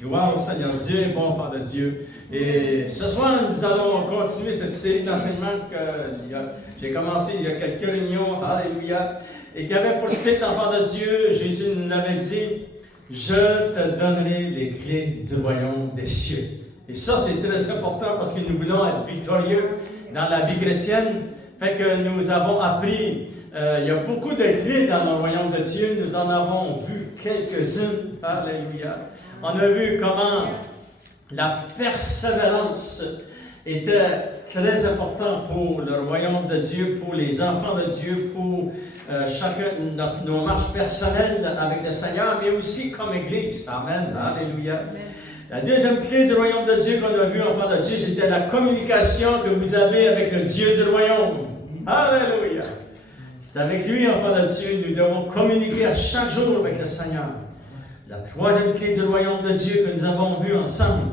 Gloire au Seigneur. Dieu est bon, enfant de Dieu. Et ce soir, nous allons continuer cette série d'enseignements que j'ai commencé il y a quelques réunions, alléluia, et qui avait pour titre, enfant de Dieu, Jésus nous l'avait dit, je te donnerai les clés du royaume des cieux. Et ça, c'est très important parce que nous voulons être victorieux dans la vie chrétienne. Fait que nous avons appris, il y a beaucoup de clés dans le royaume de Dieu. Nous en avons vu quelques-unes. Alléluia. On a vu comment la persévérance était très importante pour le royaume de Dieu, pour les enfants de Dieu, pour chacun de nos marches personnelles avec le Seigneur, mais aussi comme Église. Amen. Alléluia. Amen. La deuxième clé du royaume de Dieu qu'on a vu, enfant de Dieu, c'était la communication que vous avez avec le Dieu du royaume. Alléluia. C'est avec lui, enfant de Dieu, nous devons communiquer à chaque jour avec le Seigneur. La troisième clé du royaume de Dieu que nous avons vu ensemble,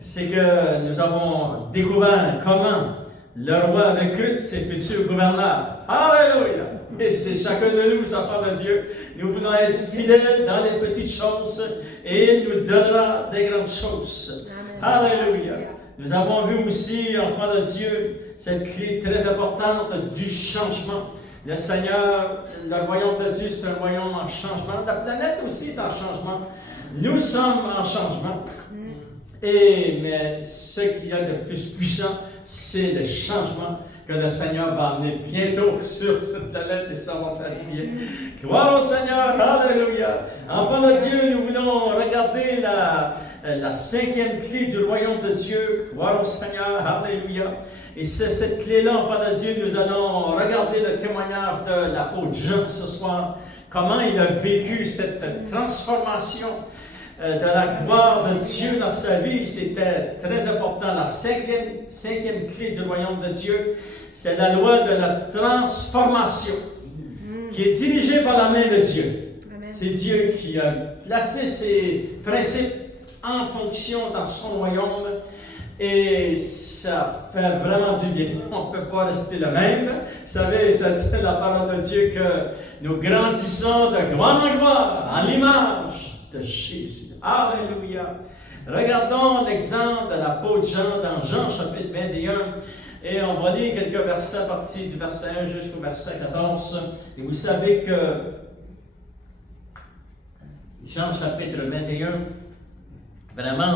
c'est que nous avons découvert comment le roi recrute ses futurs gouverneurs. Alléluia! Et c'est chacun de nous, enfants de Dieu. Nous voulons être fidèles dans les petites choses et il nous donnera des grandes choses. Amen. Alléluia! Nous avons vu aussi, enfants de Dieu, cette clé très importante du changement. Le Seigneur, le royaume de Dieu, c'est un royaume en changement. La planète aussi est en changement. Nous sommes en changement. Mais ce qu'il y a de plus puissant, c'est le changement que le Seigneur va amener bientôt sur cette planète et ça va faire bien. Gloire au Seigneur, alléluia. Enfants de Dieu, nous voulons regarder la cinquième clé du royaume de Dieu. Gloire au Seigneur, alléluia. Et c'est cette clé-là, enfants de Dieu, nous allons regarder le témoignage de l'apôtre Jean ce soir. Comment il a vécu cette transformation de la gloire de Dieu dans sa vie. C'était très important. La cinquième clé du royaume de Dieu, c'est la loi de la transformation qui est dirigée par la main de Dieu. Amen. C'est Dieu qui a placé ses principes en fonction dans son royaume et ça fait vraiment du bien. On ne peut pas rester le même. Vous savez, ça dit la parole de Dieu que nous grandissons de gloire en gloire en l'image de Jésus. Alléluia. Regardons l'exemple de l'apôtre Jean dans Jean chapitre 21 et on va lire quelques versets à partir du verset 1 jusqu'au verset 14. Et vous savez que Jean chapitre 21, vraiment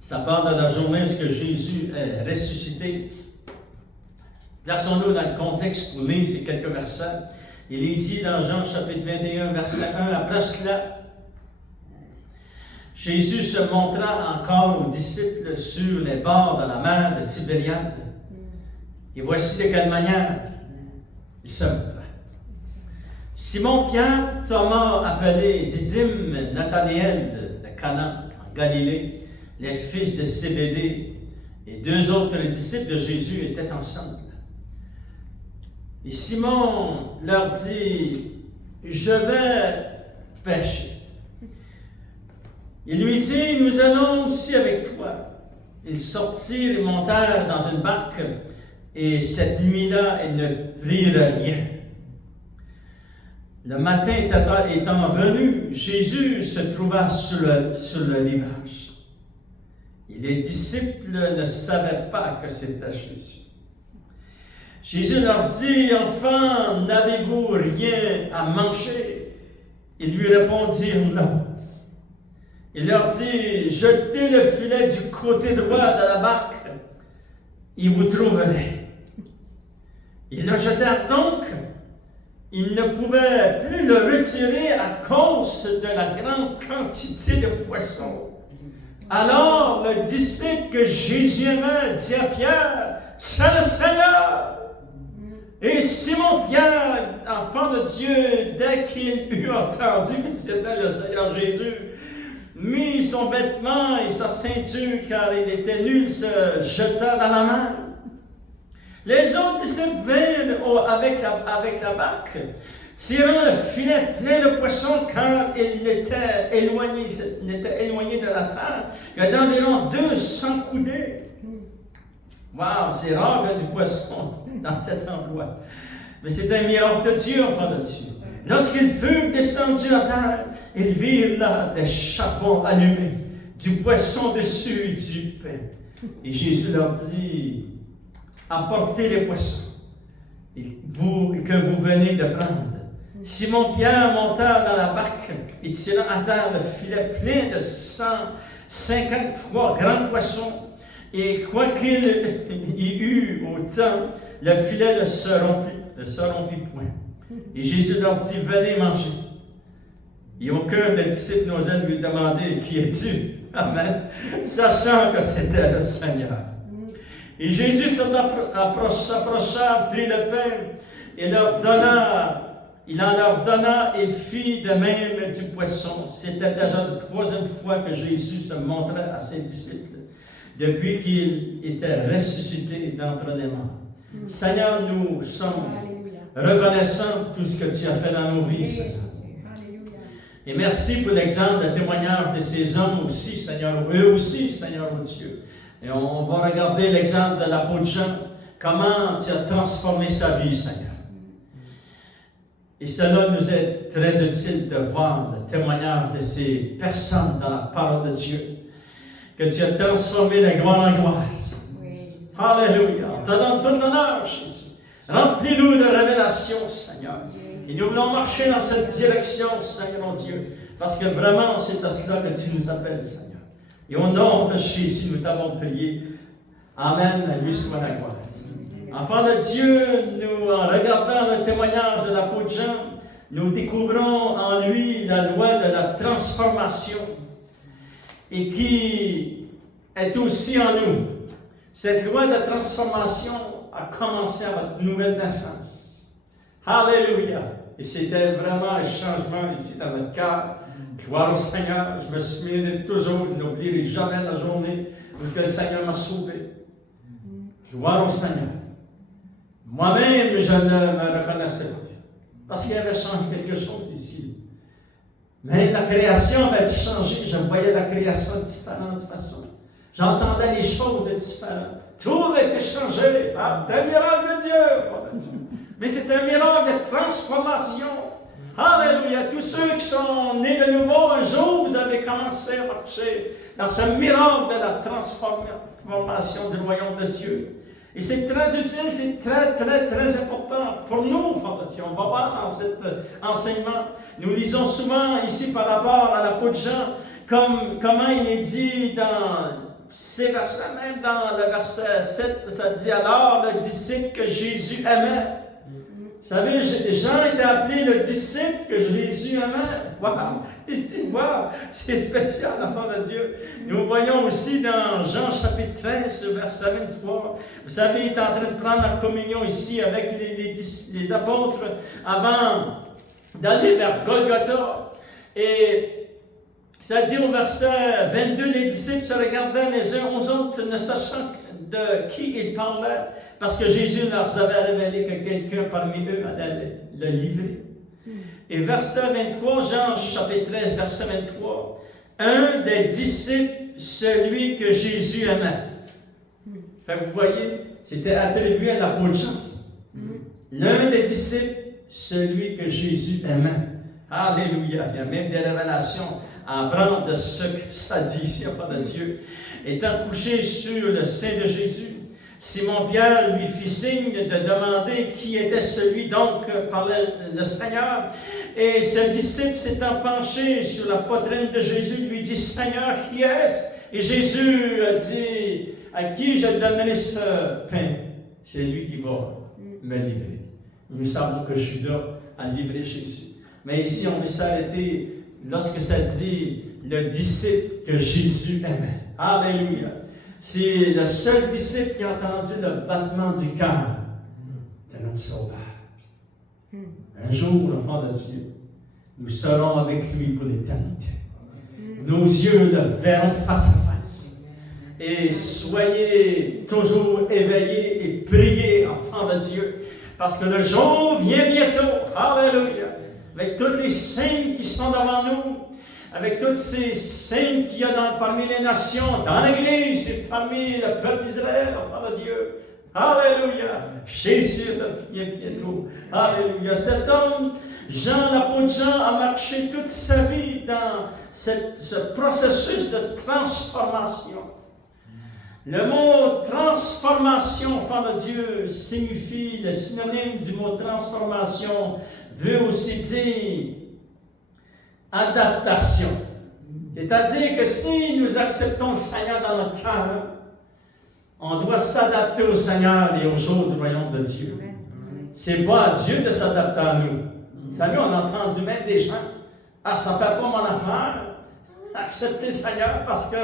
ça parle de la journée où Jésus est ressuscité. Plaçons-nous dans le contexte pour lire ces quelques versets. Il est dit dans Jean chapitre 21, verset 1, après cela, Jésus se montra encore aux disciples sur les bords de la mer de Tibériade. Et voici de quelle manière il se montra. Simon-Pierre, Thomas appelé Didyme, Nathanaël de Cana en Galilée, les fils de Zébédée et deux autres disciples de Jésus étaient ensemble. Et Simon leur dit, je vais pêcher. Il lui dit, nous allons aussi avec toi. Ils sortirent et montèrent dans une barque, et cette nuit-là, ils ne prirent rien. Le matin étant venu, Jésus se trouva sur le rivage. Et les disciples ne savaient pas que c'était Jésus. Jésus leur dit, enfants, n'avez-vous rien à manger? Ils lui répondirent non. Il leur dit, jetez le filet du côté droit de la barque, et vous trouverez. Ils le jetèrent donc. Ils ne pouvaient plus le retirer à cause de la grande quantité de poissons. Alors le disciple que Jésus aimait dit à Pierre, c'est le Seigneur. Et Simon-Pierre, enfant de Dieu, dès qu'il eut entendu que c'était le Seigneur Jésus, mit son vêtement et sa ceinture, car il était nu, se jeta dans la mer. Les autres disciples vinrent avec la barque, tirant le filet plein de poissons, car ils étaient éloignés de la terre, d'environ 200 coudées. Wow, c'est rare qu'il y ait du poisson dans cet endroit. Mais c'est un miracle de Dieu, enfant de Dieu. lorsqu'ils furent descendus à terre, ils virent là des charbons allumés, du poisson dessus et du pain. Et Jésus leur dit, apportez les poissons que vous venez de prendre. Simon-Pierre monta dans la barque et tira à terre le filet plein de 153 grands poissons. Et quoiqu'il y eût autant, le filet ne se rompit point. Et Jésus leur dit, venez manger. Et aucun des disciples n'osait lui demander, qui es-tu? Amen. Sachant que c'était le Seigneur. Et Jésus s'approcha, prit le pain et il en leur donna et fit de même du poisson. C'était déjà la troisième fois que Jésus se montrait à ses disciples, depuis qu'il était ressuscité d'entre les morts. Seigneur, nous sommes reconnaissants pour tout ce que tu as fait dans nos vies, Seigneur. Et merci pour l'exemple, le témoignage de ces hommes aussi, Seigneur, eux aussi, Seigneur, oh Dieu. Et on va regarder l'exemple de l'apôtre Jean, comment tu as transformé sa vie, Seigneur. Et cela nous est très utile de voir le témoignage de ces personnes dans la parole de Dieu, que tu as transformé de gloire en gloire. Alléluia. On te donne tout l'honneur, Jésus. Remplis-nous de révélation, Seigneur. Et nous voulons marcher dans cette direction, Seigneur, mon Dieu, parce que vraiment, c'est à cela que tu nous appelles, Seigneur. Et au nom de Jésus, nous t'avons prié. Amen. À lui soit la gloire. Enfants de Dieu, nous, en regardant le témoignage de l'apôtre Jean, nous découvrons en lui la loi de la transformation et qui est aussi en nous. Cette loi de transformation a commencé à votre nouvelle naissance. Alléluia! Et c'était vraiment un changement ici dans notre cœur. Gloire au Seigneur. Je me souviens toujours, je n'oublierai jamais la journée où le Seigneur m'a sauvé. Gloire au Seigneur. Moi-même, je ne me reconnaissais pas. Parce qu'il avait changé quelque chose ici. Mais la création avait changé. Je voyais la création de différentes façons. J'entendais les choses de différentes. Tout a été changé. C'est un miracle de Dieu. Mais c'est un miracle de transformation. Alléluia. Tous ceux qui sont nés de nouveau, un jour, vous avez commencé à marcher dans ce miracle de la transformation du royaume de Dieu. Et c'est très utile, c'est très, très, très important pour nous, frères de Dieu. On va voir dans cet enseignement. Nous lisons souvent ici par rapport à l'apôtre Jean, comment il est dit dans ces versets, même dans le verset 7, ça dit alors le disciple que Jésus aimait. Vous savez, Jean était appelé le disciple que Jésus aimait. Wow! Il dit, wow, c'est spécial, l'enfant de Dieu. Nous voyons aussi dans Jean chapitre 13, verset 23. Vous savez, il est en train de prendre la communion ici avec les apôtres avant d'aller vers Golgotha. Et ça dit au verset 22, les disciples se regardaient les uns aux autres, ne sachant de qui ils parlaient, parce que Jésus leur avait révélé que quelqu'un parmi eux allait le livrer. Et verset 23, Jean chapitre 13, verset 23, un des disciples, celui que Jésus aimait. Fait que vous voyez, c'était attribué à l'apôtre Jean. L'un des disciples, celui que Jésus aimait. Alléluia. Il y a même des révélations à prendre de ce que ça dit ici, enfant de Dieu. Étant couché sur le sein de Jésus, Simon-Pierre lui fit signe de demander qui était celui dont parlait le Seigneur. Et ce disciple s'étant penché sur la poitrine de Jésus, lui dit, Seigneur, qui est-ce? Et Jésus a dit, à qui je donnerai ce pain? C'est lui qui va me livrer. Nous savons que je suis là à livrer Jésus. Mais ici, on veut s'arrêter lorsque ça dit le disciple que Jésus aimait. Alléluia. C'est le seul disciple qui a entendu le battement du cœur de notre Sauveur. Un jour, enfant de Dieu, nous serons avec lui pour l'éternité. Nos yeux le verront face à face. Et soyez toujours éveillés et priez, enfants de Dieu, parce que le jour vient bientôt. Alléluia. Avec tous les saints qui sont devant nous, avec tous ces saints qu'il y a parmi les nations, dans l'Église et parmi le peuple d'Israël, enfants de Dieu, Alléluia. Jésus revient bientôt. Alléluia. Cet homme, Jean, l'apôtre Jean, a marché toute sa vie dans ce processus de transformation. Le mot transformation, enfant de Dieu, signifie, le synonyme du mot transformation veut aussi dire adaptation. C'est-à-dire que si nous acceptons le Seigneur dans notre cœur, on doit s'adapter au Seigneur et aux choses du royaume de Dieu. C'est pas à Dieu de s'adapter à nous. Vous savez, on a entendu même des gens, ah, ça ne fait pas mon affaire, accepter le Seigneur parce que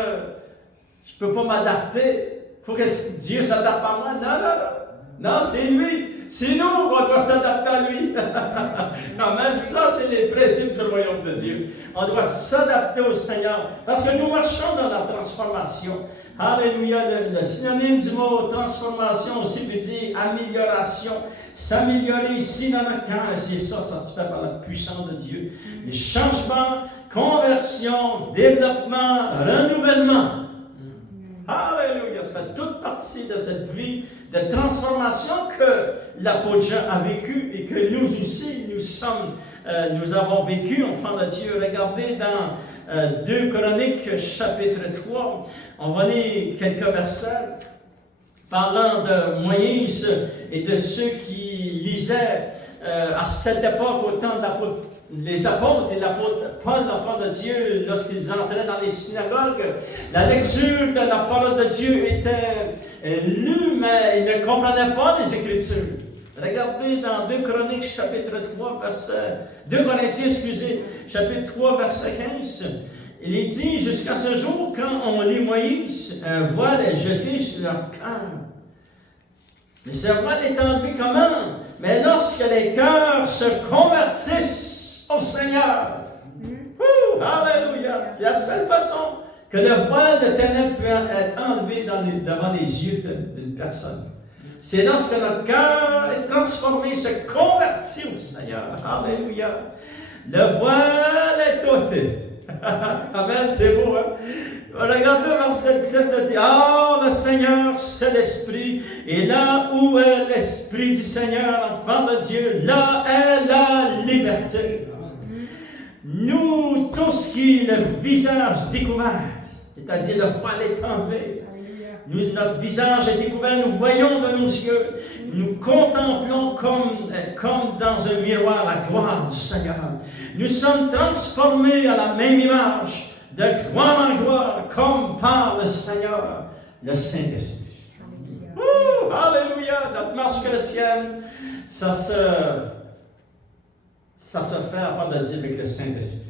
je ne peux pas m'adapter. Il faut que Dieu s'adapte à moi. Non, non, non. Non, c'est lui. C'est nous qu'on doit s'adapter à lui. Amen. Ça, c'est les principes du royaume de Dieu. On doit s'adapter au Seigneur parce que nous marchons dans la transformation. Alléluia. Le synonyme du mot transformation aussi veut dire amélioration. S'améliorer ici dans notre cœur, c'est ça se fait par la puissance de Dieu. Les changements, conversion, développement, renouvellement. Alléluia. Ça fait toute partie de cette vie de transformation que l'apôtre Jean a vécu et que nous aussi, nous avons vécu, enfants de Dieu. Regardez dans 2 Chroniques, chapitre 3, on va lire quelques versets parlant de Moïse et de ceux qui lisaient à cette époque au temps les apôtres et l'apôtre Paul, l'enfant de Dieu, lorsqu'ils entraient dans les synagogues, la lecture de la parole de Dieu était lue, mais ils ne comprenaient pas les Écritures. Regardez dans 2 Chroniques, chapitre 3, chapitre 3, verset 15. Il est dit, jusqu'à ce jour, quand on lit Moïse, un voile est jeté sur leur cœur. Mais ce voile est enlevé comment? Mais lorsque les cœurs se convertissent au Seigneur. Alléluia! C'est la seule façon que le voile de ténèbres peut être enlevé devant les yeux d'une personne. C'est lorsque notre cœur est transformé, se convertit au Seigneur. Alléluia! Le voile est ôté. Amen, c'est beau, hein? Regardez verset 17, ça dit, ah, le Seigneur, c'est l'Esprit, et là où est l'Esprit du Seigneur, enfant de Dieu, là est la liberté. Nous, tous qui le visage découvert, c'est-à-dire le voile est enlevé, notre visage est découvert, nous voyons de nos yeux, nous contemplons comme dans un miroir la gloire du Seigneur. Nous sommes transformés à la même image, de gloire en gloire, comme par le Seigneur, le Saint-Esprit. Alléluia! Notre marche chrétienne, ça se fait afin de Dieu avec le Saint-Esprit.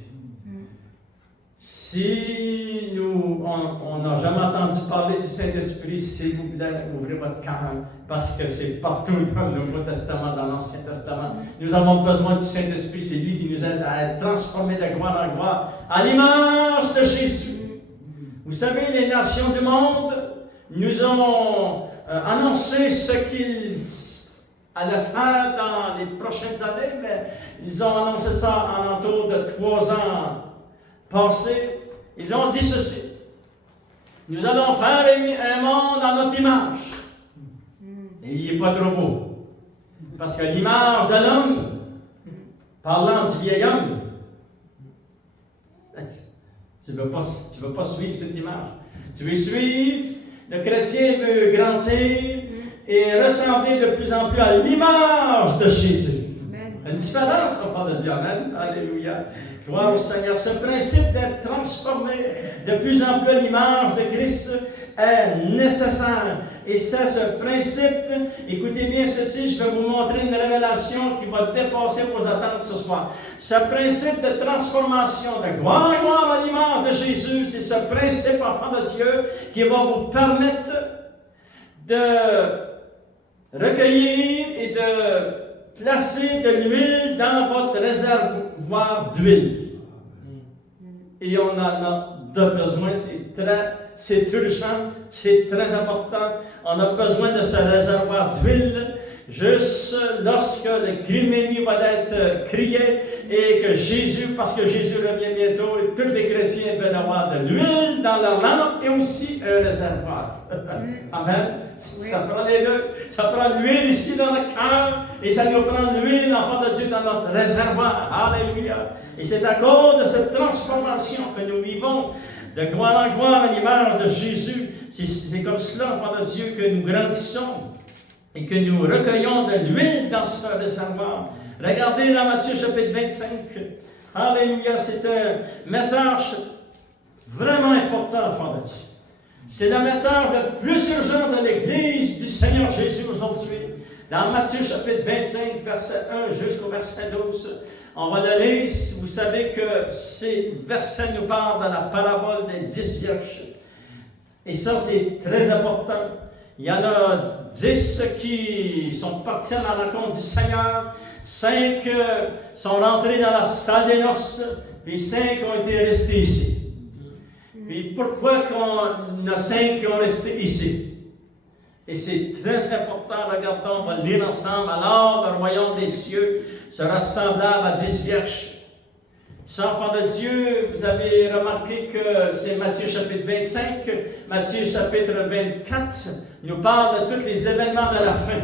Si on n'a jamais entendu parler du Saint-Esprit, s'il vous plaît, ouvrez votre cœur, parce que c'est partout dans le Nouveau Testament, dans l'Ancien Testament. Nous avons besoin du Saint-Esprit, c'est lui qui nous aide à être transformés de gloire en gloire, à l'image de Jésus. Vous savez, les nations du monde nous ont annoncé ce qu'ils allaient faire dans les prochaines années, mais ils ont annoncé ça en entour de 3 ans passés. Ils ont dit ceci: nous allons faire un monde à notre image. Et il n'est pas trop beau. Parce que l'image de l'homme, parlant du vieil homme, tu ne veux pas suivre cette image. Tu veux suivre, le chrétien veut grandir et ressembler de plus en plus à l'image de Jésus. Amen. Une différence, on parle de Dieu. Amen. Alléluia. Gloire au Seigneur. Ce principe d'être transformé de plus en plus à l'image de Christ est nécessaire. Et c'est ce principe, écoutez bien ceci, je vais vous montrer une révélation qui va dépasser vos attentes ce soir. Ce principe de transformation de gloire en gloire à l'image de Jésus, c'est ce principe, enfant de Dieu, qui va vous permettre de recueillir et de placer de l'huile dans votre réservoir d'huile. Et on en a besoin, c'est urgent, c'est très important. On a besoin de ce réservoir d'huile juste lorsque le cri de l'ennemi va être crié et que Jésus, parce que Jésus revient bientôt, et tous les chrétiens veulent avoir de l'huile l'huile dans leur lampe et aussi un réservoir. Amen. Ça prend les deux. Ça prend l'huile ici dans le cœur et ça nous prend l'huile, enfant de Dieu, dans notre réservoir. Alléluia. Et c'est à cause de cette transformation que nous vivons de gloire en gloire à l'image de Jésus. C'est comme cela, enfant de Dieu, que nous grandissons et que nous recueillons de l'huile dans ce réservoir. Regardez dans Matthieu chapitre 25. Alléluia, c'est un message vraiment important, enfant de Dieu. C'est le message le plus urgent de l'Église du Seigneur Jésus aujourd'hui. Dans Matthieu chapitre 25, verset 1 jusqu'au verset 12. On va le lire. Vous savez que ces versets nous parlent de la parabole des 10 vierges. Et ça, c'est très important. Il y en a 10 qui sont partis à la rencontre du Seigneur. 5 sont rentrés dans la salle des noces. Puis 5 ont été restés ici. Puis pourquoi qu'on a 5 qui ont resté ici? Et c'est très important, regardons, on va le lire ensemble. Alors, le royaume des cieux sera semblable à 10 vierges. Enfants de Dieu, vous avez remarqué que c'est Matthieu chapitre 25, Matthieu chapitre 24 nous parle de tous les événements de la fin.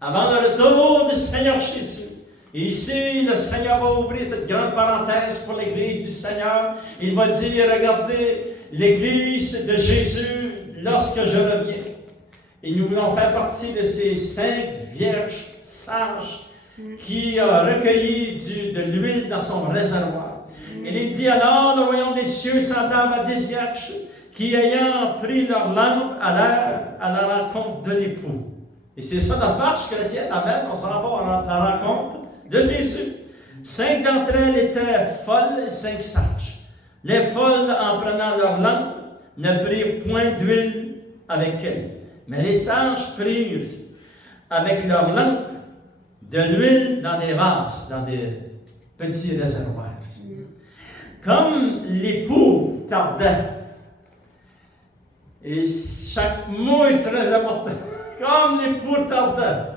Avant le retour du Seigneur Jésus. Et ici, le Seigneur va ouvrir cette grande parenthèse pour l'Église du Seigneur. Il va dire, regardez, l'Église de Jésus lorsque je reviens. Et nous voulons faire partie de ces 5 vierges sages qui a recueilli de l'huile dans son réservoir. Il dit alors, le royaume des cieux semblable à 10 vierges qui, ayant pris leur lampe, allèrent à la rencontre de l'époux. Et c'est ça notre marche chrétienne, amen. On s'en va à la rencontre de Jésus. 5 d'entre elles étaient folles et 5 sages. Les folles, en prenant leur lampe, ne prirent point d'huile avec elles. Mais les sages prirent avec leur lampe de l'huile dans des vases, dans des petits réservoirs. Comme l'époux tardait, et chaque mot est très important, comme l'époux tardait,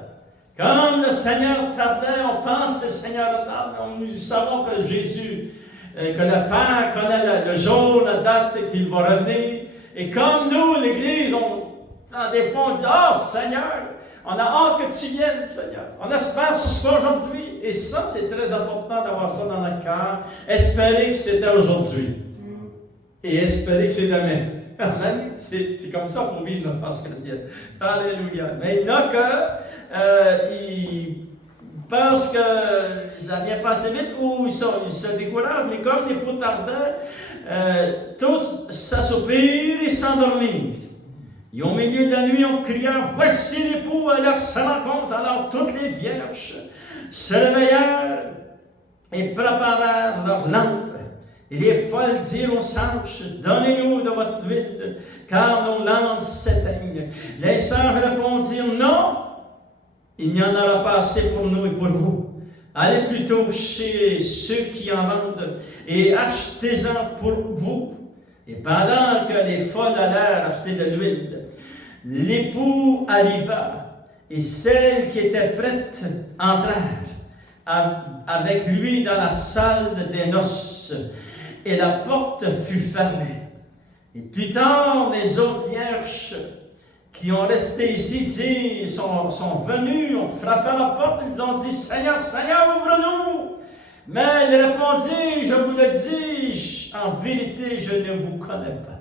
comme le Seigneur tardait, on pense que le Seigneur tarde, nous savons que Jésus, que le Père connaît le jour, la date qu'il va revenir, et comme nous, l'Église, des fois on dit, « Oh Seigneur, on a hâte que tu viennes, Seigneur. On espère ce soit aujourd'hui. » Et ça, c'est très important d'avoir ça dans notre cœur. Espérer que c'était aujourd'hui. Et espérer que c'est demain. Amen. C'est comme ça qu'il faut vivre notre marche chrétienne. Alléluia. Mais il y en a ils pensent que ça vient pas assez vite ou ils se découragent. Mais comme les poux tardaient, tous s'assoupirent et s'endormirent. Et au milieu de la nuit, on cria, « Voici l'époux à leur rencontre. » Alors toutes les vierges se réveillèrent et préparèrent leurs lampes. Et les folles dirent aux sages, « Donnez-nous de votre huile, car nos lampes s'éteignent. » Les sages répondirent, « Non, il n'y en aura pas assez pour nous et pour vous. Allez plutôt chez ceux qui en vendent et achetez-en pour vous. » Et pendant que les folles allèrent acheter de l'huile, l'époux arriva, et celles qui étaient prêtes entrèrent avec lui dans la salle des noces, et la porte fut fermée. Et plus tard, les autres vierges qui ont resté ici sont venus, ont frappé à la porte, ils ont dit, « Seigneur, Seigneur, ouvre-nous! » Mais il répondit, « Je vous le dis, en vérité, je ne vous connais pas. »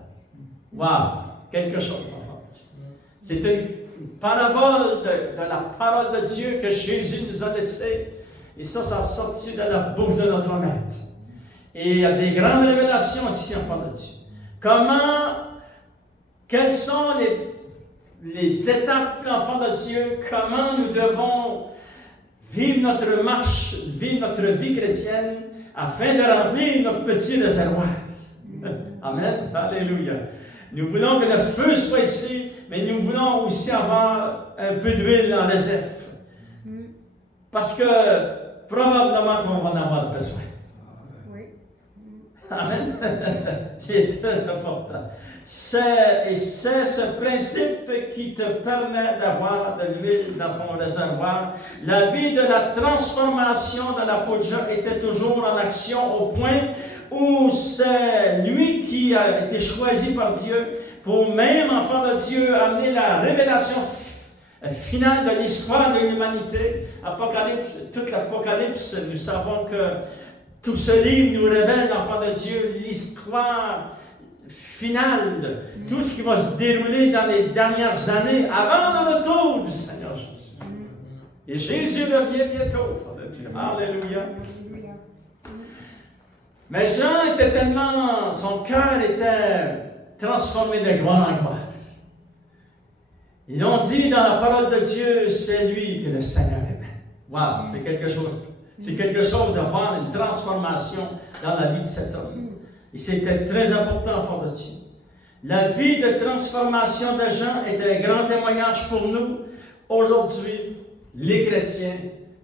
Wow! Quelque chose, enfant. C'est une parabole de la parole de Dieu que Jésus nous a laissée. Et ça a sorti de la bouche de notre Maître. Et il y a des grandes révélations ici, enfant de Dieu. Quelles sont les étapes, enfant de Dieu, comment nous devons vivre notre marche, vivre notre vie chrétienne, afin de remplir notre petit réservoir. Amen. Alléluia. Nous voulons que le feu soit ici, mais nous voulons aussi avoir un peu d'huile en réserve. Parce que probablement qu'on va en avoir besoin. Oui. Amen. C'est très important. C'est ce principe qui te permet d'avoir de l'huile dans ton réservoir. La vie de la transformation de la poudre était toujours en action au point où c'est lui qui qui a été choisi par Dieu pour même, enfant de Dieu, amener la révélation finale de l'histoire de l'humanité. Apocalypse, toute l'Apocalypse, nous savons que tout ce livre nous révèle, enfant de Dieu, l'histoire finale, tout ce qui va se dérouler dans les dernières années avant le retour du Seigneur Jésus. Et Jésus revient bientôt, enfant de Dieu. Alléluia. Mais Jean était tellement, son cœur était transformé de gloire en gloire. Ils ont dit dans la parole de Dieu, c'est lui que le Seigneur aimait. Wow, c'est quelque chose. C'est quelque chose de voir une transformation dans la vie de cet homme. Et c'était très important, enfant de Dieu. La vie de transformation de Jean était un grand témoignage pour nous, aujourd'hui, les chrétiens,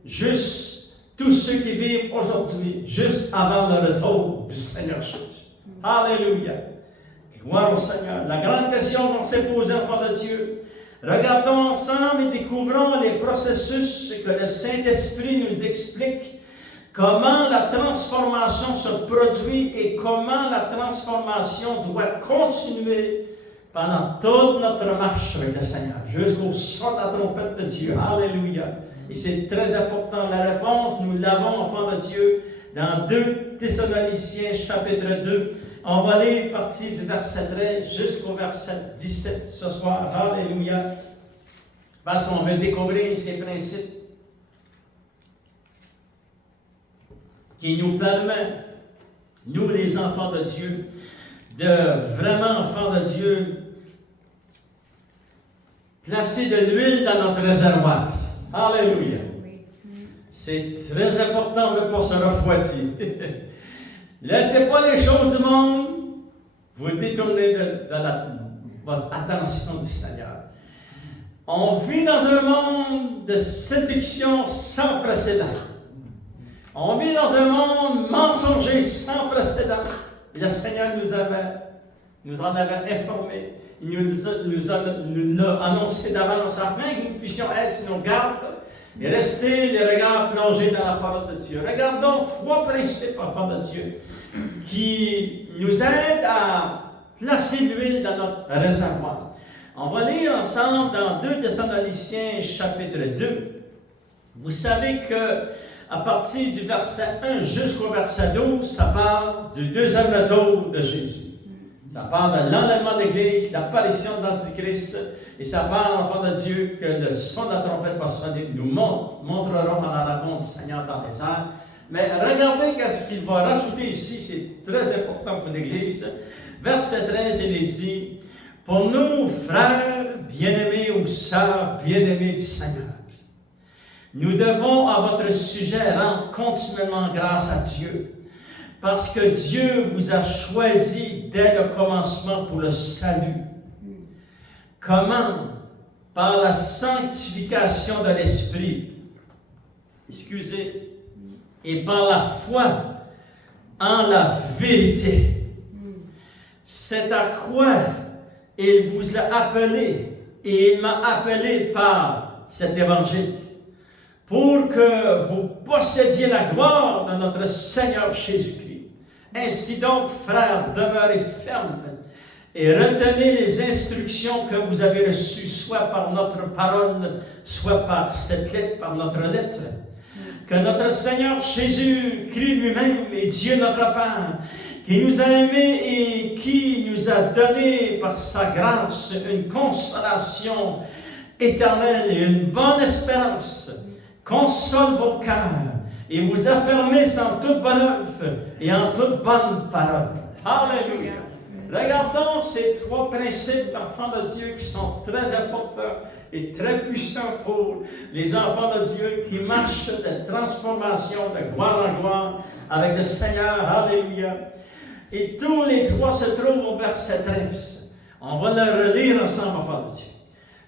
juste tous ceux qui vivent aujourd'hui, juste avant le retour du Seigneur Jésus. Alléluia. Gloire au Seigneur. La grande question qu'on s'est posée, enfant de Dieu, regardons ensemble et découvrons les processus que le Saint-Esprit nous explique, comment la transformation se produit et comment la transformation doit continuer pendant toute notre marche avec le Seigneur, jusqu'au son de la trompette de Dieu. Alléluia. Et c'est très important. La réponse, nous l'avons, enfant de Dieu, dans 2 Thessaloniciens, chapitre 2. On va lire partie du verset 13 jusqu'au verset 17 ce soir. Alléluia. Parce qu'on veut découvrir ces principes qui nous permettent, nous les enfants de Dieu, de vraiment, enfants de Dieu, placer de l'huile dans notre réservoir. Alléluia. C'est très important de ne pas se refroidir. Laissez pas les choses du monde vous détourner de votre attention du Seigneur. On vit dans un monde de séduction sans précédent. On vit dans un monde mensonger sans précédent. Le Seigneur nous en avait informé. Il nous l'a annoncé d'avance afin que nous puissions être sur nos gardes et rester les regards plongés dans la parole de Dieu. Regardons 3 principes, enfants de Dieu, qui nous aident à placer l'huile dans notre réservoir. On va lire ensemble dans 2 Thessaloniciens chapitre 2. Vous savez que à partir du verset 1 jusqu'au verset 12, ça parle du deuxième retour de Jésus. Ça parle de l'enlèvement de l'Église, l'apparition de l'Antichrist, et ça parle, enfant de Dieu, que le son de la trompette va sonner. Nous montrerons à la rencontre du Seigneur dans les airs. Mais regardez ce qu'il va rajouter ici, c'est très important pour l'Église. Verset 13, il est dit, « Pour nous, frères bien-aimés ou sœurs bien-aimés du Seigneur, nous devons à votre sujet rendre continuellement grâce à Dieu, parce que Dieu vous a choisi dès le commencement pour le salut. Comment? Par la sanctification de l'Esprit, et par la foi en la vérité. C'est à quoi il vous a appelé, et il m'a appelé par cet évangile, pour que vous possédiez la gloire de notre Seigneur Jésus-Christ. Ainsi donc, frères, demeurez fermes et retenez les instructions que vous avez reçues, soit par notre parole, soit par cette lettre, par notre lettre. Que notre Seigneur Jésus-Christ lui-même et Dieu notre Père, qui nous a aimés et qui nous a donné par sa grâce une consolation éternelle et une bonne espérance, console vos cœurs et vous affermisse en toute bonne œuvre et en toute bonne parole. Alléluia. Regardons ces 3 principes d'enfants de Dieu qui sont très importants et très puissants pour les enfants de Dieu qui marchent de transformation de gloire en gloire avec le Seigneur. Alléluia. Et tous les 3 se trouvent au verset 13. On va le relire ensemble, enfants de Dieu.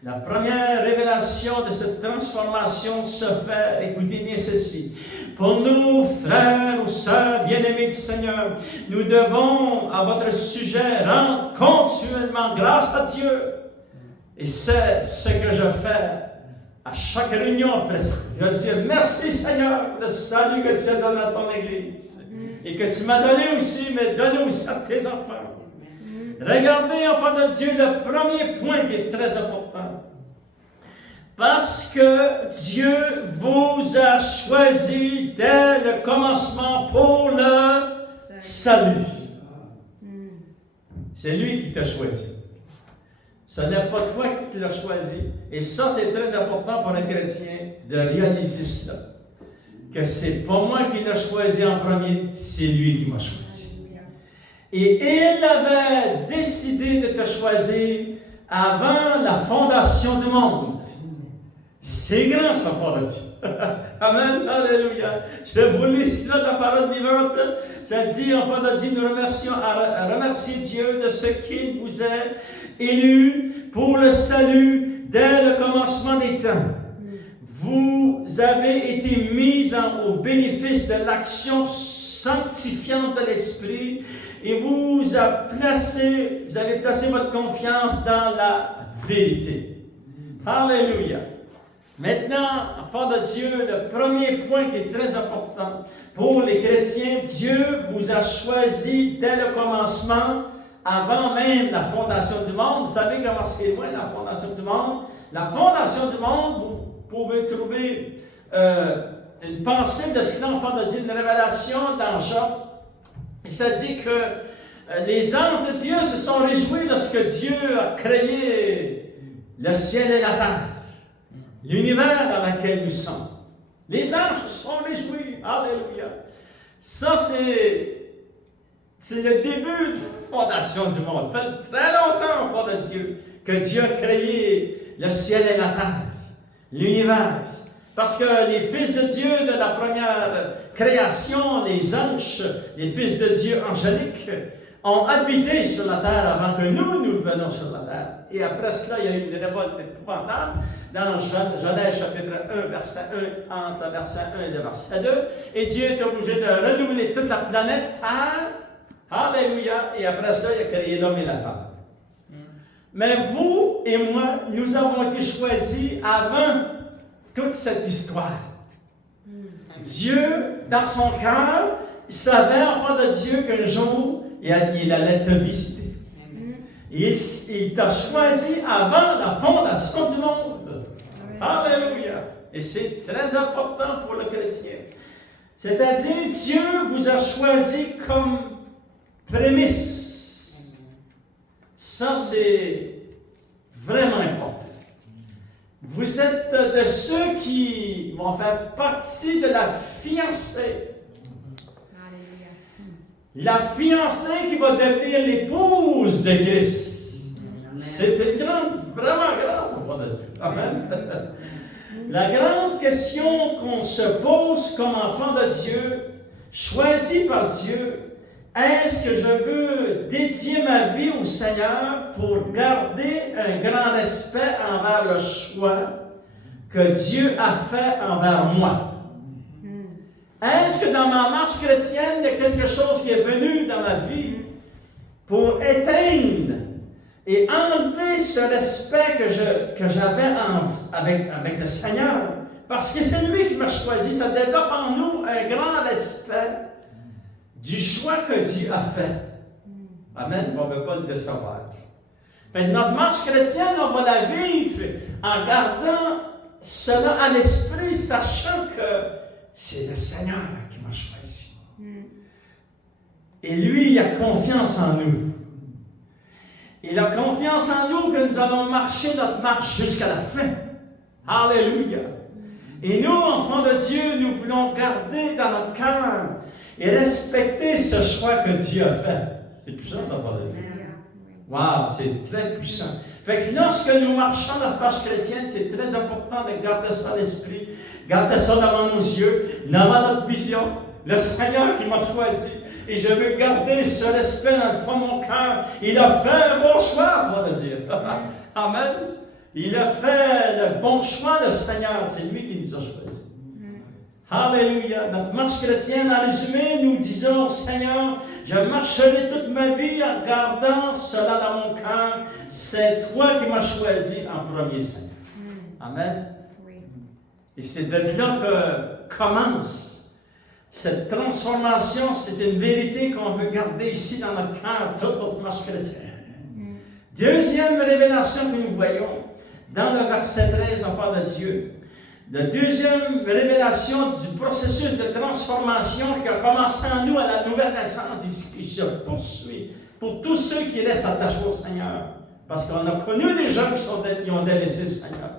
La première révélation de cette transformation se fait, écoutez bien ceci. Pour nous, frères ou sœurs bien-aimés du Seigneur, nous devons à votre sujet rendre continuellement grâce à Dieu. Et c'est ce que je fais à chaque réunion presque. Je veux dire merci Seigneur pour le salut que tu as donné à ton Église. Et que tu m'as donné aussi, mais donné aussi à tes enfants. Regardez, enfants de Dieu, le premier point qui est très important. Parce que Dieu vous a choisi dès le commencement pour le salut. C'est lui qui t'a choisi. Ce n'est pas toi qui l'as choisi. Et ça, c'est très important pour un chrétien de réaliser cela. Que c'est pas moi qui l'ai choisi en premier, c'est lui qui m'a choisi. Et il avait décidé de te choisir avant la fondation du monde. C'est grand, ça, enfant de Dieu. Amen, alléluia. Je vous lis cela de la parole vivante. Ça dit, enfant de Dieu, nous remercions Dieu de ce qu'il vous a élus pour le salut dès le commencement des temps. Vous avez été mis au bénéfice de l'action sanctifiante de l'Esprit et vous avez placé votre confiance dans la vérité. Alléluia. Maintenant, enfants de Dieu, le premier point qui est très important pour les chrétiens, Dieu vous a choisi dès le commencement, avant même la fondation du monde. Vous savez comment c'est loin la fondation du monde? La fondation du monde, vous pouvez trouver une pensée de cela, enfants de Dieu, une révélation dans Jean. Et ça dit que les anges de Dieu se sont réjouis lorsque Dieu a créé le ciel et la terre. L'univers dans lequel nous sommes. Les anges se sont réjouis. Alléluia. Ça, c'est le début de la fondation du monde. Ça fait très longtemps, enfant de Dieu, que Dieu a créé le ciel et la terre, l'univers. Parce que les fils de Dieu de la première création, les anges, les fils de Dieu angéliques, ont habité sur la terre avant que nous venions sur la terre. Et après cela, il y a eu une révolte épouvantable dans Genèse chapitre 1, verset 1, entre le verset 1 et le verset 2. Et Dieu est obligé de renouveler toute la planète Terre. Alléluia. Et après cela, il a créé l'homme et la femme. Mais vous et moi, nous avons été choisis avant toute cette histoire. Dieu, dans son cœur, il savait, enfant de Dieu, qu'un jour, il allait te visiter. Il t'a choisi avant la fondation du monde. Alléluia. Et c'est très important pour le chrétien. C'est-à-dire, Dieu vous a choisi comme prémisse. Ça, c'est vraiment important. Vous êtes de ceux qui vont faire partie de la fiancée. La fiancée qui va devenir l'épouse de Christ. C'est une grande, vraiment grâce au de Dieu. Amen. La grande question qu'on se pose comme enfant de Dieu, choisi par Dieu, est-ce que je veux dédier ma vie au Seigneur pour garder un grand respect envers le choix que Dieu a fait envers moi? Est-ce que dans ma marche chrétienne, il y a quelque chose qui est venu dans ma vie pour éteindre et enlever ce respect que j'avais avec le Seigneur? Parce que c'est lui qui m'a choisi. Ça développe en nous un grand respect du choix que Dieu a fait. Amen. On ne veut pas le décevoir. Mais notre marche chrétienne, on va la vivre en gardant cela à l'esprit, sachant que c'est le Seigneur qui m'a choisi. Et lui, il a confiance en nous. Il a confiance en nous que nous allons marcher notre marche jusqu'à la fin. Alléluia. Et nous, enfants de Dieu, nous voulons garder dans notre cœur et respecter ce choix que Dieu a fait. C'est puissant, ça, enfants de Dieu. Wow, c'est très puissant. Fait que lorsque nous marchons notre marche chrétienne, c'est très important de garder ça à l'esprit, garder ça devant nos yeux, devant notre vision. Le Seigneur qui m'a choisi. Et je veux garder ce respect dans le fond de mon cœur. Il a fait un bon choix, il faut le dire. Amen. Il a fait le bon choix, le Seigneur. C'est lui qui nous a choisis. Alléluia. Notre marche chrétienne, en résumé, nous disons, Seigneur, je marcherai toute ma vie en gardant cela dans mon cœur. C'est toi qui m'as choisi en premier, Seigneur. Amen. Oui. Et c'est de là que commence Cette transformation, c'est une vérité qu'on veut garder ici dans notre cœur, toute notre marche chrétienne. Deuxième révélation que nous voyons dans le verset 13, enfant de Dieu. La deuxième révélation du processus de transformation qui a commencé en nous à la nouvelle naissance et qui se poursuit pour tous ceux qui restent attachés au Seigneur. Parce qu'on a connu des gens qui ont délaissé le Seigneur.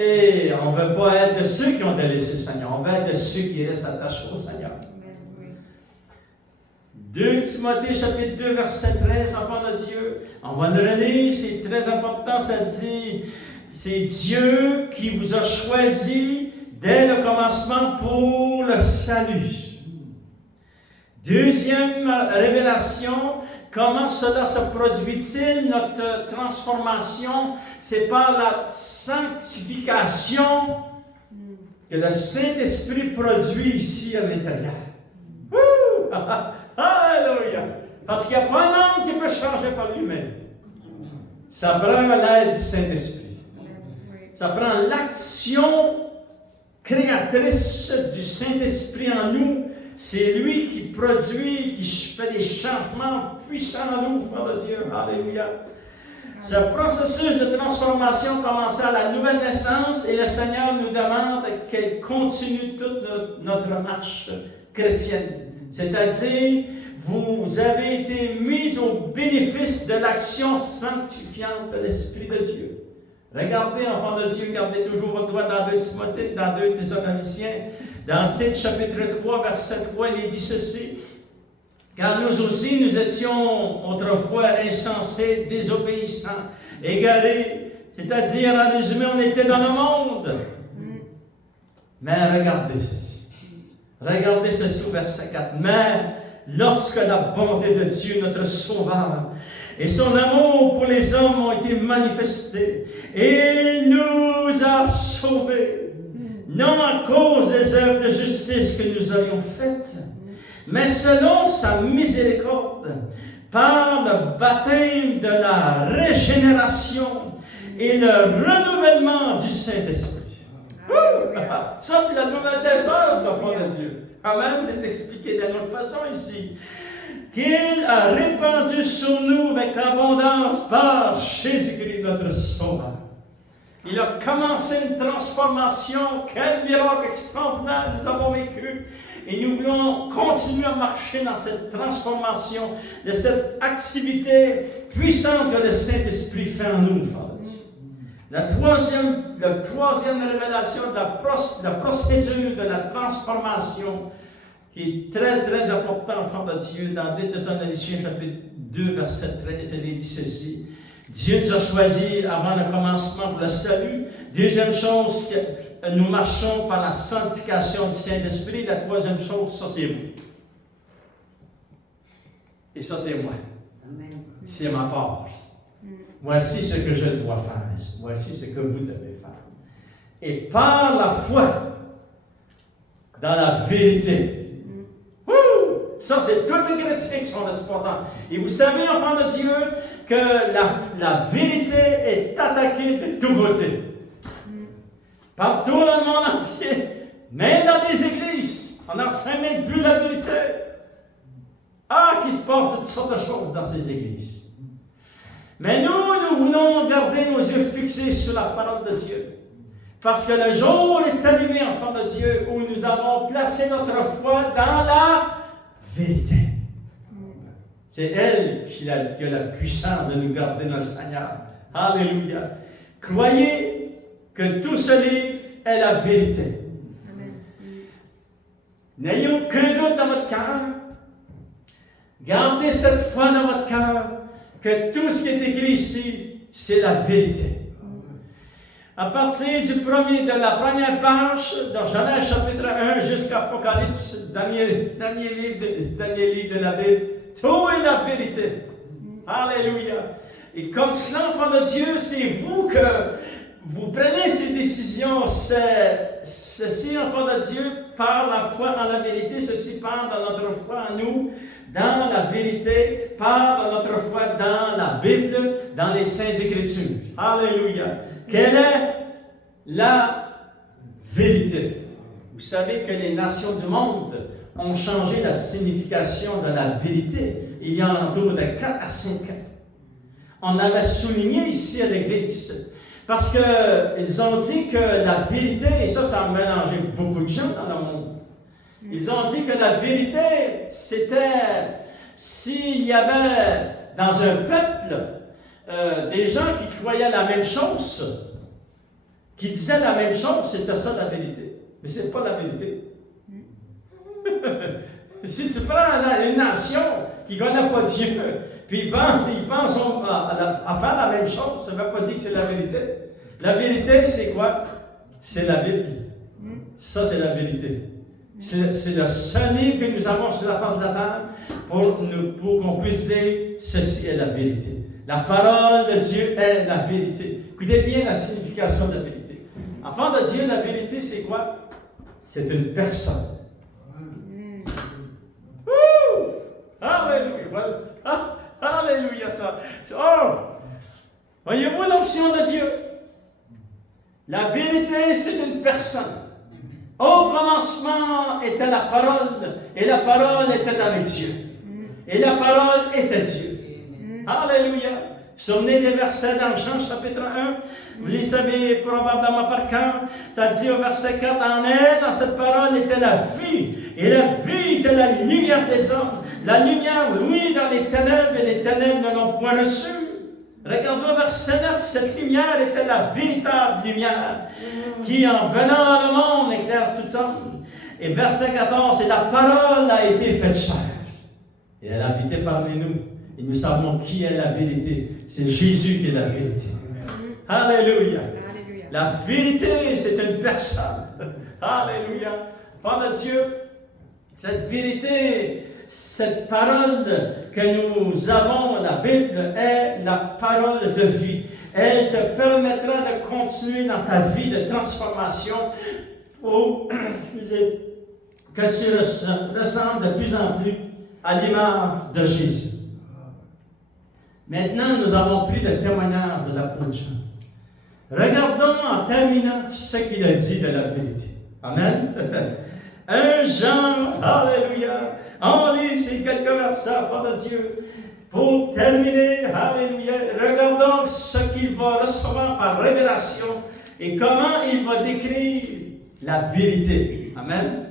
Et on ne veut pas être de ceux qui ont délaissé le Seigneur, on veut être de ceux qui restent attachés au Seigneur. 2 Timothée chapitre 2 verset 13, enfant de Dieu. On va le relire, c'est très important, ça dit, c'est Dieu qui vous a choisi dès le commencement pour le salut. Deuxième révélation, comment cela se produit-il, notre transformation? C'est par la sanctification que le Saint-Esprit produit ici à l'intérieur. Alléluia! Parce qu'il n'y a pas un homme qui peut changer par lui-même. Ça prend l'aide du Saint-Esprit. Ça prend l'action créatrice du Saint-Esprit en nous. C'est lui qui produit, qui fait des changements puissants en nous, frère de Dieu. Alléluia. Ce processus de transformation commençait à la nouvelle naissance et le Seigneur nous demande qu'elle continue toute notre marche chrétienne. C'est-à-dire, vous avez été mis au bénéfice de l'action sanctifiante de l'Esprit de Dieu. Regardez, enfants de Dieu, gardez toujours votre doigt dans 2 Timothée, dans 2 Thessaloniciens. Dans Tite, chapitre 3, verset 3, il est dit ceci. Car nous aussi, nous étions autrefois insensés, désobéissants, égarés. C'est-à-dire, en résumé, on était dans le monde. Mais regardez ceci. Regardez ceci au verset 4. Mais lorsque la bonté de Dieu, notre Sauveur, et son amour pour les hommes ont été manifestés, et il nous a sauvés, non à cause des œuvres de justice que nous aurions faites, mais selon sa miséricorde, par le baptême de la régénération et le renouvellement du Saint-Esprit. Ça, c'est la nouvelle naissance, enfant de Dieu. Amen, c'est expliqué d'une autre façon ici. Qu'il a répandu sur nous avec abondance par Jésus-Christ, notre Sauveur. Il a commencé une transformation. Quel miracle extraordinaire nous avons vécu. Et nous voulons continuer à marcher dans cette transformation, de cette activité puissante que le Saint-Esprit fait en nous, frère de Dieu. La troisième révélation de la procédure de la transformation, qui est très, très important, frère de Dieu, dans 2 Thessaloniciens, chapitre 2, verset 13, il est dit ceci. Dieu nous a choisis avant le commencement pour le salut. Deuxième chose, nous marchons par la sanctification du Saint-Esprit. La troisième chose, ça c'est vous. Et ça c'est moi. C'est ma part. Voici ce que je dois faire. Voici ce que vous devez faire. Et par la foi, dans la vérité. Ça, c'est tous les chrétiens qui sont responsables. Et vous savez, enfants de Dieu, que la vérité est attaquée de tous côtés. Partout dans le monde entier. Même dans des églises. On n'enseigne même plus la vérité. Qu'il se passe toutes sortes de choses dans ces églises. Mais nous voulons garder nos yeux fixés sur la parole de Dieu. Parce que le jour est arrivé, enfants de Dieu, où nous avons placé notre foi dans la vérité. C'est elle qui a la puissance de nous garder dans le Seigneur. Alléluia. Croyez que tout ce livre est la vérité. Amen. N'ayez aucun doute dans votre cœur. Gardez cette foi dans votre cœur. Que tout ce qui est écrit ici, c'est la vérité. À partir de la première page, dans Genèse chapitre 1 jusqu'à Apocalypse, dernier livre de la Bible, tout est la vérité. Alléluia. Et comme cela, enfant de Dieu, c'est vous que vous prenez ces décisions. Ceci, enfant de Dieu, par la foi en la vérité, ceci part dans notre foi en nous, dans la vérité, part dans notre foi dans la Bible, dans les Saintes Écritures. Alléluia. Quelle est la vérité? Vous savez que les nations du monde ont changé la signification de la vérité il y a autour de 4 à 5 ans. On avait souligné ici à l'Église, parce qu'ils ont dit que la vérité, et ça a mélangé beaucoup de gens dans le monde, ils ont dit que la vérité, c'était s'il y avait dans un peuple des gens qui croyaient la même chose, qui disaient la même chose, c'était ça la vérité. Mais ce n'est pas la vérité. Si tu prends une nation qui ne connaît pas Dieu, puis ils pensent à faire la même chose, ça ne veut pas dire que c'est la vérité. La vérité, c'est quoi? C'est la Bible. Ça, c'est la vérité. C'est le seul livre que nous avons sur la face de la terre pour qu'on puisse dire ceci est la vérité. La parole de Dieu est la vérité. Écoutez bien la signification de la vérité. Enfant de Dieu, la vérité, c'est quoi? C'est une personne. Alléluia! Alléluia, ça! Oh! Voyez-vous l'onction de Dieu? La vérité, c'est une personne. Au commencement était la parole, et la parole était avec Dieu. Et la parole était Dieu. Alléluia! Souvenez des versets dans Jean chapitre 1. Vous les savez probablement par cœur. Ça dit au verset 4, en elle, dans cette parole, était la vie. Et la vie était la lumière des hommes. La lumière, oui, dans les ténèbres, et les ténèbres ne l'ont point reçue. Regardez au verset 9, cette lumière était la véritable lumière qui, en venant dans le monde, éclaire tout homme. Et verset 14, et la parole a été faite chair. Et elle a habité parmi nous. Et nous savons qui est la vérité. C'est Jésus qui est la vérité. Alléluia. Alléluia. La vérité, c'est une personne. Alléluia. Enfant de Dieu, cette vérité, cette parole que nous avons, la Bible, est la parole de vie. Elle te permettra de continuer dans ta vie de transformation pour que tu ressembles de plus en plus à l'image de Jésus. Maintenant, nous avons pris le témoignage de l'apôtre Jean. Regardons en terminant ce qu'il a dit de la vérité. Amen. 1 Jean, alléluia. On lit ces quelques versets, enfants de Dieu. Pour terminer, alléluia, regardons ce qu'il va recevoir par révélation et comment il va décrire la vérité. Amen.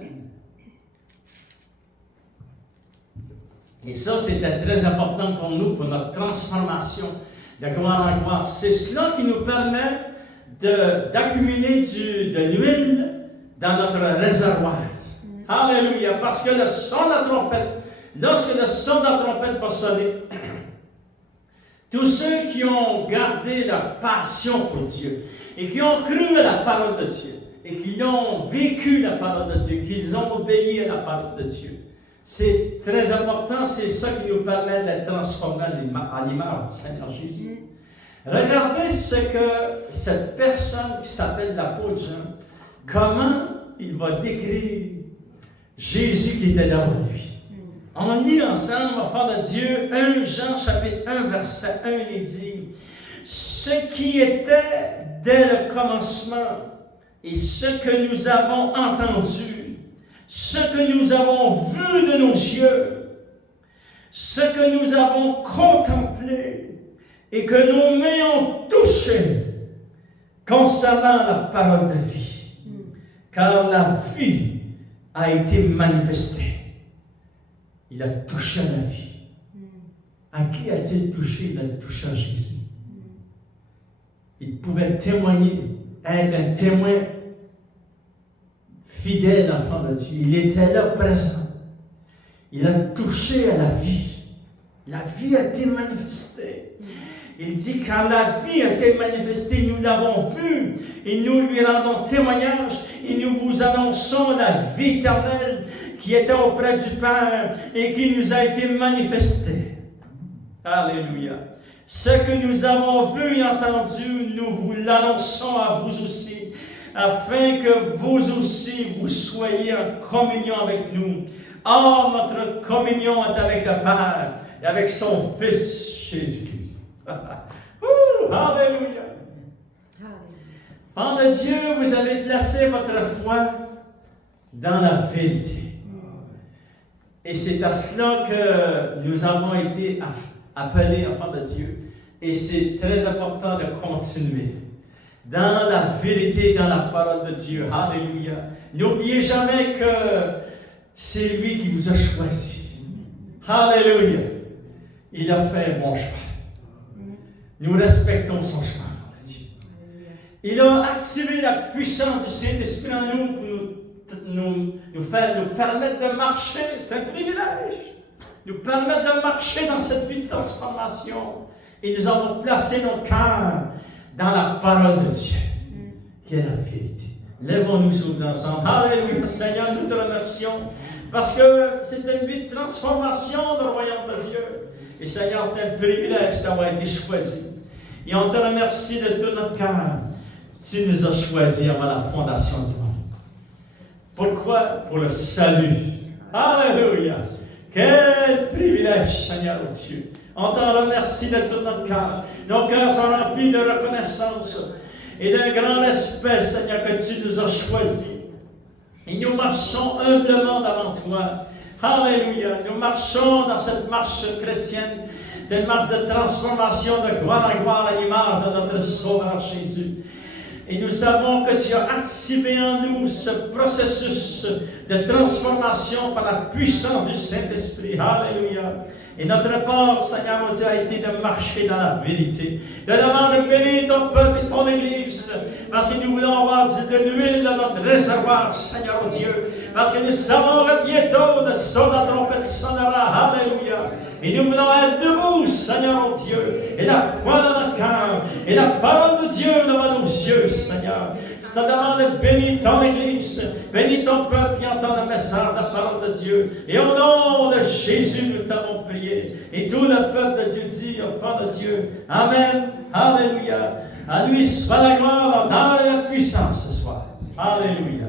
Et ça, c'était très important pour nous, pour notre transformation de gloire en gloire. C'est cela qui nous permet d'accumuler de l'huile dans notre réservoir. Alléluia! Parce que le son de la trompette, lorsque le son de la trompette va sonner, tous ceux qui ont gardé leur passion pour Dieu et qui ont cru à la parole de Dieu et qui ont vécu la parole de Dieu, qu'ils ont obéi à la parole de Dieu, c'est très important, c'est ça qui nous permet d'être transformés à l'image du Seigneur Jésus. Regardez ce que cette personne qui s'appelle l'apôtre Jean, comment il va décrire Jésus qui était devant lui. On lit ensemble, enfants de Dieu, 1 Jean chapitre 1, verset 1, il dit « Ce qui était dès le commencement et ce que nous avons entendu, ce que nous avons vu de nos yeux, ce que nous avons contemplé et que nos mains ont touché concernant la parole de vie. Car la vie a été manifestée. Il a touché à la vie. À qui a-t-il touché? Il a touché à Jésus. Il pouvait témoigner, être un témoin fidèle, enfant de Dieu. Il était là présent. Il a touché à la vie. La vie a été manifestée. Il dit, quand la vie a été manifestée, nous l'avons vue et nous lui rendons témoignage et nous vous annonçons la vie éternelle qui était auprès du Père et qui nous a été manifestée. Alléluia. Ce que nous avons vu et entendu, nous vous l'annonçons à vous aussi, afin que vous aussi, vous soyez en communion avec nous. Or, notre communion est avec le Père et avec son Fils Jésus-Christ. Alléluia. Enfants de Dieu, vous avez placé votre foi dans la vérité. Et c'est à cela que nous avons été appelés enfants de Dieu. Et c'est très important de continuer dans la vérité, dans la parole de Dieu. Alléluia. N'oubliez jamais que c'est lui qui vous a choisi. Alléluia. Il a fait un bon choix. Nous respectons son choix, enfants de Dieu. Il a activé la puissance du Saint-Esprit en nous pour nous permettre de marcher. C'est un privilège. Nous permettre de marcher dans cette vie de transformation. Et nous avons placé nos cœurs dans la parole de Dieu, qui est la vérité. Lèvons-nous tous ensemble. Alléluia, Seigneur, nous te remercions, parce que c'est une vie de transformation dans le royaume de Dieu. Et Seigneur, c'est un privilège d'avoir été choisi. Et on te remercie de tout notre cœur. Tu nous as choisis avant la fondation du monde. Pourquoi? Pour le salut. Alléluia. Quel privilège, Seigneur Dieu. On t'en remercie de tout notre cœur. Nos cœurs sont remplis de reconnaissance et d'un grand respect, Seigneur, que tu nous as choisis. Et nous marchons humblement devant toi. Alléluia. Nous marchons dans cette marche chrétienne, une marche de transformation de gloire en gloire à l'image de notre Sauveur Jésus. Et nous savons que tu as activé en nous ce processus de transformation par la puissance du Saint-Esprit. Alléluia. Et notre part, Seigneur mon Dieu, a été de marcher dans la vérité. De demander de bénir ton peuple et ton Église. Parce que nous voulons avoir de l'huile dans notre réservoir, Seigneur mon Dieu. Parce que nous savons que bientôt le son de la trompette sonnera. Alléluia. Et nous voulons être debout, Seigneur mon Dieu. Et la foi dans notre cœur. Et la parole de Dieu devant nos yeux, Seigneur. Je te demande de bénir ton Église, bénis ton peuple qui entend le message de la parole de Dieu. Et au nom de Jésus, nous t'avons prié. Et tout le peuple de Dieu dit, enfant de Dieu, Amen, Alléluia. À lui soit la gloire dans la puissance ce soir. Alléluia.